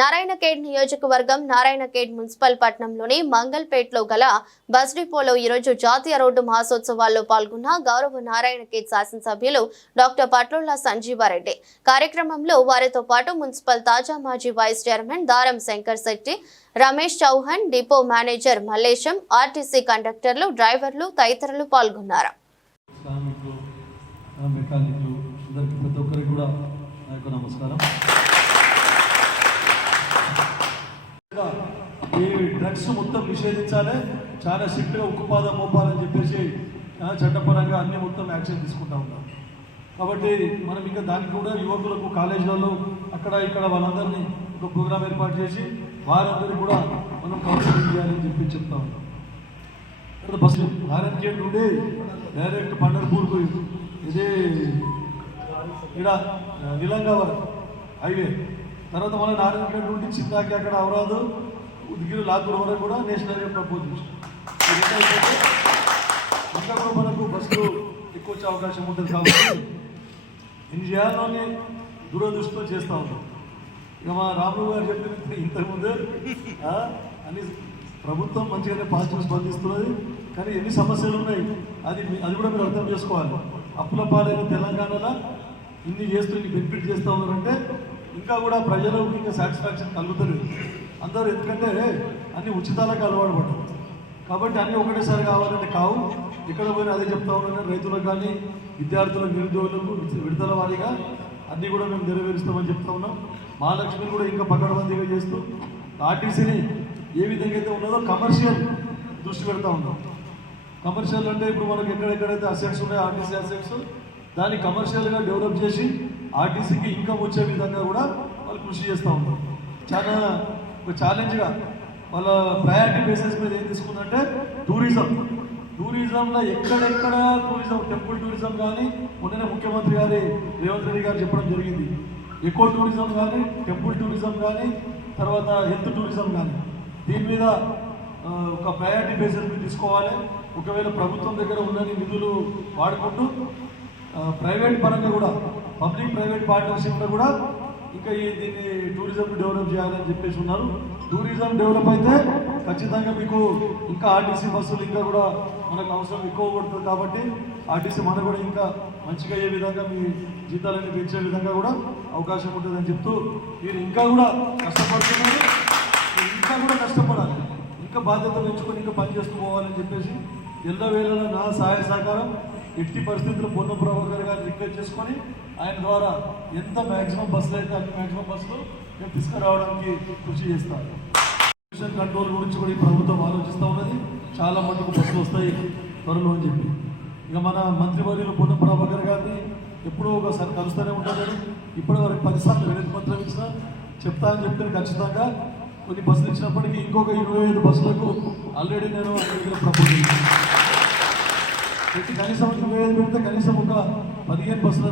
నారాయణఖేడ్ నియోజకవర్గం నారాయణఖేడ్ మున్సిపల్ పట్టణంలోని మంగల్పేట్లో గల బస్ డిపోలో ఈరోజు జాతీయ రోడ్డు మహాసోత్సవాల్లో పాల్గొన్న గౌరవ నారాయణఖేడ్ శాసనసభ్యులు డాక్టర్ పట్లోళ్ళ సంజీవారెడ్డి. కార్యక్రమంలో వారితో పాటు మున్సిపల్ తాజా మాజీ vice chairman Daram Shankar Shetty Ramesh Chauhan depot manager Mallesham RTC కండక్టర్లు డ్రైవర్లు తదితరులు పాల్గొన్నారు. నమస్కారం. ఈ డ్రగ్స్ మొత్తం నిషేధించాలి. చాలా స్ట్రిక్ట్గా ఉక్కుపాదం మోపాలని చెప్పేసి చట్టపరంగా అన్ని మొత్తం యాక్షన్ తీసుకుంటా ఉన్నాం కాబట్టి మనం ఇంకా దానికి కూడా యువకులకు కాలేజీలలో అక్కడ ఇక్కడ వాళ్ళందరినీ ఒక ప్రోగ్రామ్ ఏర్పాటు చేసి వారందరికీ కూడా మనం కౌన్సిలింగ్ చేయాలని చెప్పి చెప్తా ఉన్నాం. ఇక్కడ బస్సు నారాయణఖేడ్ నుండి డైరెక్ట్ పండర్పూర్కు ఇదే ఇక్కడ నిలంగా హైవే. తర్వాత మన నారాయణఖేడ్ నుండి చింతాకి అక్కడ అవరాదు. ఉదిగిరి లాతూర్ వరకు కూడా నేషనల్ హైవే ప్రపోజ్ ఇంకా కూడా మనకు బస్సులు ఎక్కువ వచ్చే అవకాశం ఉంటుంది కాబట్టి ఎన్ని చేయాలని దూరదృష్టితో చేస్తూ ఉంటాం ఇక మా రాములు గారు చెప్పిన ఇంతకుముందే అని అన్ని ప్రభుత్వం మంచిగానే పాజిటివ్ స్పందిస్తున్నది. కానీ ఎన్ని సమస్యలు ఉన్నాయి అది అది కూడా మీరు అర్థం చేసుకోవాలి. అప్పుల పాలైన తెలంగాణలో ఇన్ని చేస్తూ ఇన్ని బెనిఫిట్ చేస్తూ ఉన్నారంటే ఇంకా కూడా ప్రజలకు ఇంకా సాటిస్ఫాక్షన్ కలుగుతుంది అందరూ ఎందుకంటే అన్ని ఉచితాలకు అలవాటు పడ్డారు. కాబట్టి అన్నీ ఒకటేసారి కావాలంటే కావు. ఇక్కడ పోయిన అదే చెప్తా ఉన్నాను. రైతులకు కానీ విద్యార్థులకు నిరుద్యోగులకు విడుదల వారీగా అన్నీ కూడా మేము నెరవేరుస్తామని చెప్తా ఉన్నాం. మహాలక్ష్మిని కూడా ఇంకా పకడబందీగా చేస్తూ ఆర్టీసీని ఏ విధంగా అయితే ఉన్నదో కమర్షియల్ దృష్టి పెడతా ఉన్నాం. కమర్షియల్ అంటే ఇప్పుడు మనకి ఎక్కడెక్కడైతే అసెట్స్ ఉన్నాయో ఆర్టీసీ అసెట్స్ దాన్ని కమర్షియల్గా డెవలప్ చేసి ఆర్టీసీకి ఇన్కమ్ వచ్చే విధంగా కూడా వాళ్ళు కృషి చేస్తూ ఉంటారు చాలా ఒక ఛాలెంజ్గా వాళ్ళ ప్రయారిటీ బేసిస్ మీద ఏం తీసుకుందంటే టూరిజం టూరిజంలో ఎక్కడెక్కడ టూరిజం టెంపుల్ టూరిజం కానీ మొన్ననే ముఖ్యమంత్రి గారి రేవంత్ రెడ్డి గారు చెప్పడం జరిగింది. ఎక్కువ టూరిజం కానీ టెంపుల్ టూరిజం కానీ తర్వాత హెల్త్ టూరిజం కానీ. దీని మీద ఒక ప్రయారిటీ బేసిస్ మీద తీసుకోవాలి. ఒకవేళ ప్రభుత్వం దగ్గర ఉన్నది నిధులు వాడుకుంటూ ప్రైవేట్ పరంగా కూడా పబ్లిక్ ప్రైవేట్ పార్ట్నర్షిప్లో కూడా ఇంకా ఈ దీన్ని టూరిజం డెవలప్ చేయాలని చెప్పేసి ఉన్నారు. టూరిజం డెవలప్ అయితే ఖచ్చితంగా మీకు ఇంకా ఆర్టీసీ బస్సులు ఇంకా కూడా మనకు అవసరం ఎక్కువ పడుతుంది కాబట్టి ఆర్టీసీ మన కూడా ఇంకా మంచిగా అయ్యే విధంగా మీ జీతాలన్నీ పెంచే విధంగా కూడా అవకాశం ఉంటుందని చెప్తూ మీరు ఇంకా కూడా కష్టపడుతున్నారు. ఇంకా కూడా కష్టపడాలి. ఇంకా బాధ్యత పెంచుకొని ఇంకా పనిచేస్తూ పోవాలని చెప్పేసి ఎల్లవేళలా నా సహాయ సహకారం ఎట్టి పరిస్థితుల్లో పొన్న ప్రభాకర్ గారిని రిక్వెస్ట్ చేసుకొని ఆయన ద్వారా ఎంత మ్యాక్సిమం బస్సులు అయితే అన్ని మ్యాక్సిమం బస్సులు మేము తీసుకురావడానికి కృషి చేస్తాను పొల్యూషన్ కంట్రోల్ గురించి కూడా ఈ ప్రభుత్వం ఆలోచిస్తూ ఉన్నది. చాలా మటుకు బస్సులు వస్తాయి త్వరలో అని చెప్పి. ఇక మన మంత్రివర్యులు పొన్న ప్రభాకర్ గారిని ఎప్పుడో ఒకసారి కలుస్తూనే ఉంటారు ఇప్పటి వరకు పదిసార్లు వినతి పత్రం ఇచ్చినా చెప్తా అని చెప్తే ఖచ్చితంగా కొన్ని బస్సులు ఇచ్చినప్పటికీ ఇంకొక ఇరవై ఐదు బస్సులకు ఆల్రెడీ నేను ఆయన ప్రపోజ్ చేశాను. పెట్టి కనీసం ఇరవై ఐదు పెడితే కనీసం ఒక పదిహేను బస్సులు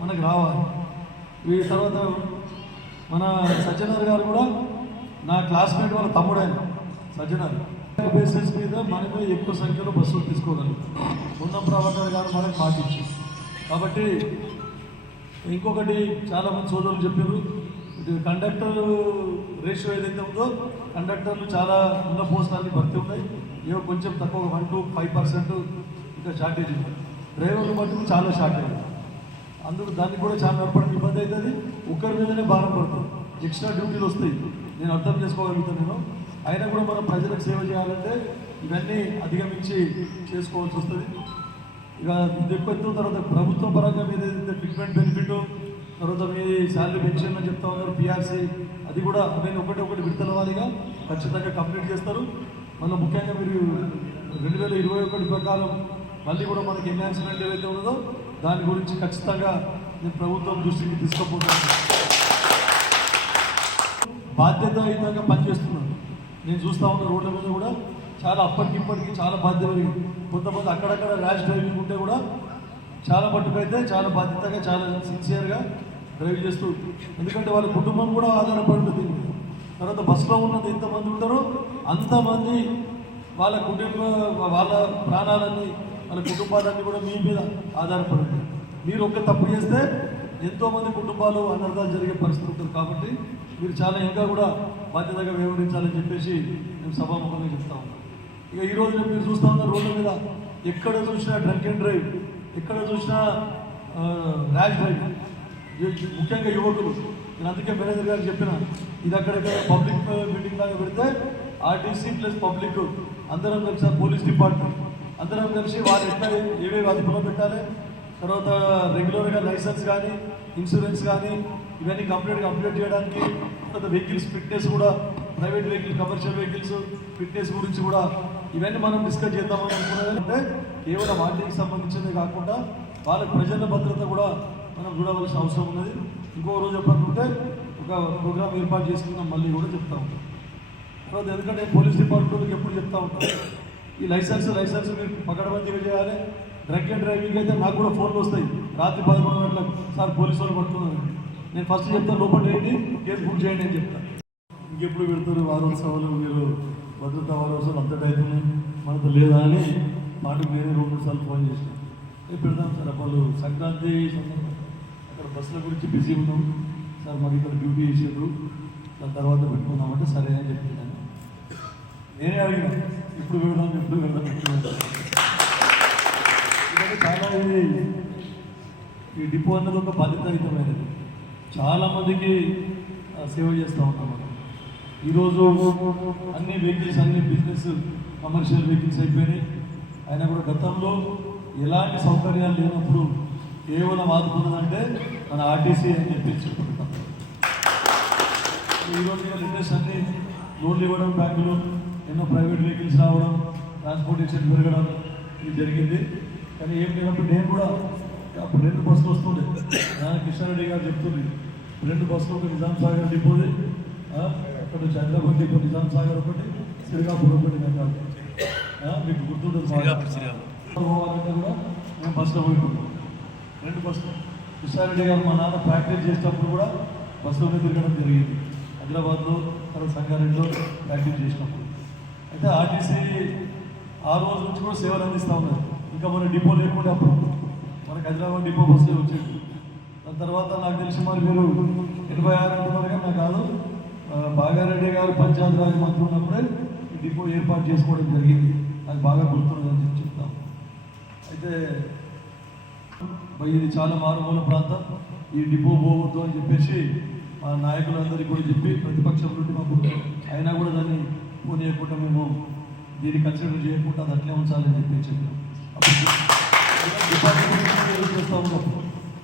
మనకు రావాలి. ఈ తర్వాత మన సజ్జనర్ గారు కూడా నా క్లాస్మేట్ వాళ్ళ తమ్ముడు ఆయన సజ్జనర్. బేసిస్ మీద మనమే ఎక్కువ సంఖ్యలో బస్సులు తీసుకోగలరు ఉన్న ప్రవర్తన గారు మనకు పాటించి కాబట్టి ఇంకొకటి చాలా మంది సోదరులు చెప్పారు కండక్టర్ రేషియో ఏదైతే ఉందో కండక్టర్లు చాలా ఉన్న పోస్టాన్ని భర్తీ ఉన్నాయి. ఏవో కొంచెం తక్కువ వన్ టు ఫైవ్ పర్సెంట్ ఇంకా షార్టేజ్ ఉంది డ్రైవర్లు మటుకు చాలా షార్టేజ్ అందుకు దానికి కూడా చాలా ఏర్పడిన ఇబ్బంది అవుతుంది. ఒకరి మీదనే భారం పడుతుంది. ఎక్స్ట్రా డ్యూటీలు వస్తాయి. నేను అర్థం చేసుకోగలుగుతాను నేను. అయినా కూడా మనం ప్రజలకు సేవ చేయాలంటే ఇవన్నీ అధిగమించి చేసుకోవాల్సి వస్తుంది. ఇక ఇది ఎక్కువ తర్వాత ప్రభుత్వ పరంగా మీద ఏదైతే ట్రీట్మెంట్ బెనిఫిట్ తర్వాత మీ శాలరీ పెన్షన్ అని చెప్తా ఉన్నారు పిఆర్సీ అది కూడా అవన్నీ ఒకటి ఒకటి విడతల ఖచ్చితంగా కంప్లీట్ చేస్తారు. మళ్ళీ ముఖ్యంగా మీరు రెండు వేల ఇరవై ఒకటి ప్రకారం మళ్ళీ కూడా మనకి ఎన్హాన్స్మెంట్ ఏవైతే ఉన్నదో దాని గురించి ఖచ్చితంగా నేను ప్రభుత్వం దృష్టికి తీసుకుపోతాను. బాధ్యతాయుతంగా పనిచేస్తున్నాను. నేను చూస్తూ ఉన్న రోడ్ల మీద కూడా చాలా అప్పటికి ఇప్పటికి చాలా బాధ్యత పెరిగింది. కొంతమంది అక్కడక్కడ ర్యాష్ డ్రైవింగ్ ఉంటే కూడా చాలా మట్టుకు అయితే చాలా బాధ్యతగా చాలా సిన్సియర్గా డ్రైవ్ చేస్తూ ఎందుకంటే వాళ్ళ కుటుంబం కూడా ఆధారపడి ఉంటుంది. తర్వాత బస్సులో ఉన్నది ఎంతమంది ఉంటారో అంతమంది వాళ్ళ కుటుంబ వాళ్ళ ప్రాణాలన్నీ వాళ్ళ కుటుంబాలన్నీ కూడా మీ మీద ఆధారపడుతుంది మీరు ఒక్క తప్పు చేస్తే ఎంతోమంది కుటుంబాలు అనర్థాలు జరిగే పరిస్థితి ఉంటుంది కాబట్టి మీరు చాలా ఇంకా కూడా బాధ్యతగా వ్యవహరించాలని చెప్పేసి మేము సభాముఖంగా చెప్తా ఉన్నాం. ఇక ఈ మీరు చూస్తా ఉన్న రోడ్ల మీద. ఎక్కడ చూసినా డ్రంక్ అండ్ డ్రైవ్ ఎక్కడ చూసినా ర్యాష్ డ్రైవ్. ముఖ్యంగా యువకులు. నేను అందుకే మేనేజర్ గారు చెప్పిన ఇది అక్కడెక్కడ పబ్లిక్ మీటింగ్ లాగా పెడితే ఆర్టీసీ ప్లస్ పబ్లిక్ అందరం కలిసి పోలీస్ డిపార్ట్మెంట్ అందరం కలిసి వాళ్ళు ఎట్లా ఏవేవి అదుపులో పెట్టాలి? తర్వాత రెగ్యులర్గా లైసెన్స్ కానీ ఇన్సూరెన్స్ కానీ ఇవన్నీ కంప్లీట్గా అప్డేట్ చేయడానికి తర్వాత వెహికల్స్ ఫిట్నెస్ కూడా private vehicle commercial vehicles fitness గురించి కూడా ఇవన్నీ మనం డిస్కస్ చేద్దామని అనుకున్నదంటే కేవలం వాటికి సంబంధించినది కాకుండా వాళ్ళ ప్రజల భద్రత కూడా మనం చూడవలసిన అవసరం ఉన్నది. ఇంకో రోజు చెప్పాలంటే ఒక ప్రోగ్రామ్ ఏర్పాటు చేసుకుందాం మళ్ళీ కూడా చెప్తా ఉంటాం. తర్వాత ఎందుకంటే పోలీస్ డిపార్ట్మెంట్కి ఎప్పుడు చెప్తా ఉంటాం. ఈ లైసెన్స్ లైసెన్స్ మీరు పకడబందీగా చేయాలి. డ్రంక్ అండ్ డ్రైవింగ్ అయితే నాకు కూడా ఫోన్లు వస్తాయి. రాత్రి పదకొండు గంటలకు. సార్ పోలీసు వాళ్ళు పడుతున్నారు నేను ఫస్ట్ చెప్తాను లోపల చేయండి కేసు బుక్ చేయండి అని చెప్తాను ఇంకెప్పుడు పెడతారు? వారోత్సవాలు మీరు భద్రతా వారోత్సవాలు అంతటా అవుతున్నాయి మనతో లేదా అని మాటకు వేరే రెండు మూడు సార్లు ఫోన్ చేసిన. "ఏ, పెడదాం సార్ వాళ్ళు సంక్రాంతి సందర్భంగా. అక్కడ బస్సుల గురించి బిజీ ఉన్నాం. సార్ మాకు ఇక్కడ డ్యూటీ చేసారు దాని తర్వాత పెట్టుకుందామంటే సరే అని చెప్పాను నేనే అడిగినా. ఇప్పుడు వెళ్దాం ఎప్పుడు వెళ్దాం ఇప్పుడు చాలా ఇది ఈ డిపో అన్నది ఒక బాధ్యతాయుతమైనది. చాలామందికి సేవ చేస్తూ ఉంటాం మనం. ఈరోజు అన్ని వెహికల్స్ అన్ని బిజినెస్ కమర్షియల్ వెహికల్స్ అయిపోయినాయి. అయినా కూడా గతంలో ఎలాంటి సౌకర్యాలు లేనప్పుడు కేవలం ఆదుకుందంటే మన ఆర్టీసీ అని చెప్పి చెప్పుకుంటాం. ఈరోజు బిజినెస్ అన్ని లోన్లు ఇవ్వడం బ్యాంకులు ఎన్నో ప్రైవేట్ వెహికల్స్ రావడం ట్రాన్స్పోర్టేషన్ పెరగడం ఇది జరిగింది. కానీ ఏం లేనప్పుడు నేను కూడా అప్పుడు రెండు బస్సులు వస్తుండే. ఆ, కిషన్ రెడ్డి గారు చెప్తుంది రెండు బస్సులు ఒక నిజాం సాగర్ డిపోది అక్కడ నుంచి హైదరాబాద్ డిపో నిజాం సాగర్ ఒకటి శ్రీకాకుళం ఒకటి మీకు గుర్తుంటుంది. పోవాలంటే కూడా మేము బస్సులో పోయిపోతాం రెండు బస్సులు. కిషారెడ్డి గారు మా నాన్న ప్రాక్టీస్ చేసేటప్పుడు కూడా బస్సులోనే తిరగడం జరిగింది. హైదరాబాద్లో తర్వాత సంగారెడ్డిలో ప్రాక్టీస్ చేసినప్పుడు. అయితే ఆర్టీసీ ఆ రోజు నుంచి కూడా సేవలు అందిస్తూ ఉన్నారు. ఇంకా మన డిపో లేకుండా అప్పుడు. మనకి హైదరాబాద్ డిపో బస్సులో వచ్చేది. దాని తర్వాత నాకు తెలిసి మరి మీరు ఎనభై ఆరు అంటున్నారు కానీ నాకు కాదు. ఆ, బాగారెడ్డి గారు పంచాయత్ రాజ్ మంత్రి ఉన్నప్పుడే ఈ డిపో ఏర్పాటు చేసుకోవడం జరిగింది. నాకు బాగా గుర్తున్నదని చెప్పి చెప్తాం అయితే ఇది చాలా మారుమూల ప్రాంతం. ఈ డిపో పోవద్దు అని చెప్పేసి మా నాయకులందరికీ కూడా చెప్పి ప్రతిపక్షం నుండి మాకు అయినా కూడా దాన్ని పోనీయకుండా మేము దీన్ని కన్సిడర్ చేయకుండా అది అట్లే ఉంచాలని చెప్పి చెప్పాం క్లోజ్ చేస్తాము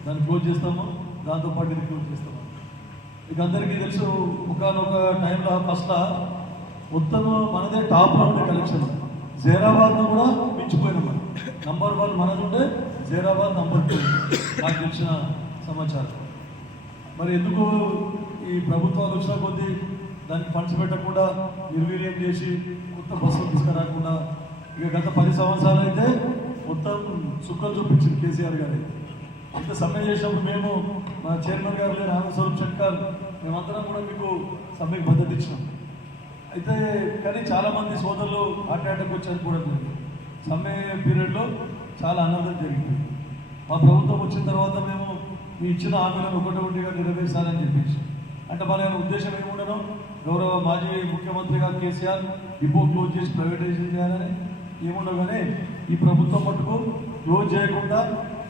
దాన్ని క్లోజ్ చేస్తాము దాంతోపాటు ఇది క్లోజ్ చేస్తాము. ఇక అందరికీ తెలుసు ఒకనొక టైంలో ఫస్ట్ మొత్తం మనదే టాప్లో ఉండే కలెక్షన్ జైరాబాద్లో కూడా మించిపోయినాం మనం. నంబర్ వన్ మనది ఉండే జైరాబాద్ నంబర్ టూ నాకు తెలిసిన సమాచారం. మరి ఎందుకు ఈ ప్రభుత్వాలు వచ్చిన కొద్దీ దాన్ని ఫండ్స్ పెట్టకుండా నిర్వీర్యం చేసి కొత్త బస్సులు తీసుకురాకుండా ఇక గత పది సంవత్సరాలు అయితే మొత్తం చుక్కలు చూపించింది కేసీఆర్ గారు ఇంత సమ్మె చేసినప్పుడు మేము మా చైర్మన్ గారు లేని ఆనందస్వరూప్ శంకర్ మేమందరం కూడా మీకు సమ్మెకు భద్రత ఇచ్చినాం. అయితే కానీ చాలామంది సోదరులు హార్ట్ అటాక్ వచ్చి చనిపోవడం జరిగింది సమ్మె పీరియడ్లో చాలా అనాథం జరిగింది. మా ప్రభుత్వం వచ్చిన తర్వాత మేము మీ ఇచ్చిన హామీలను ఒకటి ఒకటిగా నెరవేర్చాలని చెప్పేసి. అంటే మన యొక్క ఉద్దేశం ఏముండడం? గౌరవ మాజీ ముఖ్యమంత్రిగా కేసీఆర్ డిపో క్లోజ్ చేసి ప్రైవేటైజేషన్ చేయాలని ఏముండగానే ఈ ప్రభుత్వం మటుకు క్లోజ్ చేయకుండా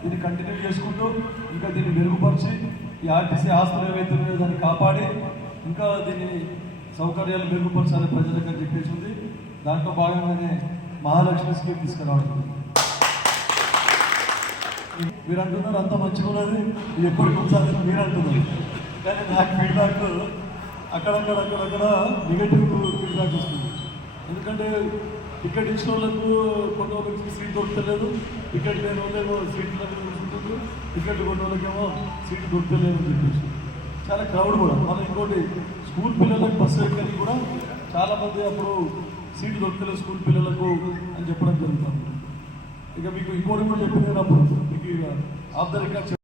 దీన్ని కంటిన్యూ చేసుకుంటూ ఇంకా దీన్ని మెరుగుపరిచి ఈ ఆర్టీసీ ఆస్తులు ఏవైతే ఉన్నాయో దాన్ని కాపాడి ఇంకా దీన్ని సౌకర్యాలు మెరుగుపరచాలి ప్రజలకు అని చెప్పేసి ఉంది. దాంట్లో భాగంగానే మహాలక్ష్మి స్కీమ్ తీసుకురావడం. మీరు అంటున్నారు అంత మంచిగా ఉన్నది ఇది ఎప్పటికి ఉంచాలి మీరు అంటున్నారు. కానీ నాకు ఫీడ్బ్యాక్ అక్కడక్కడ అక్కడక్కడ నెగటివ్ ఫీడ్బ్యాక్ వస్తుంది. ఎందుకంటే టికెట్ ఇచ్చిన వాళ్ళకు కొంత వాళ్ళకి సీట్ దొరకలేదు టికెట్ లేని వాళ్ళేమో సీట్లు దొరుకుతుంది టికెట్ కొన్న వాళ్ళకేమో సీట్ దొరకలేదు అని చెప్పేసి. చాలా క్రౌడ్ కూడా. మళ్ళీ ఇంకోటి స్కూల్ పిల్లలకు బస్సు ఎక్కడికి కూడా చాలామంది అప్పుడు సీట్ దొరకలేదు స్కూల్ పిల్లలకు అని చెప్పడం జరుగుతుంది. ఇక మీకు ఇంకోటి కూడా చెప్పింది అప్పుడు మీకు ఇక ఆఫ్ ద రికార్డ్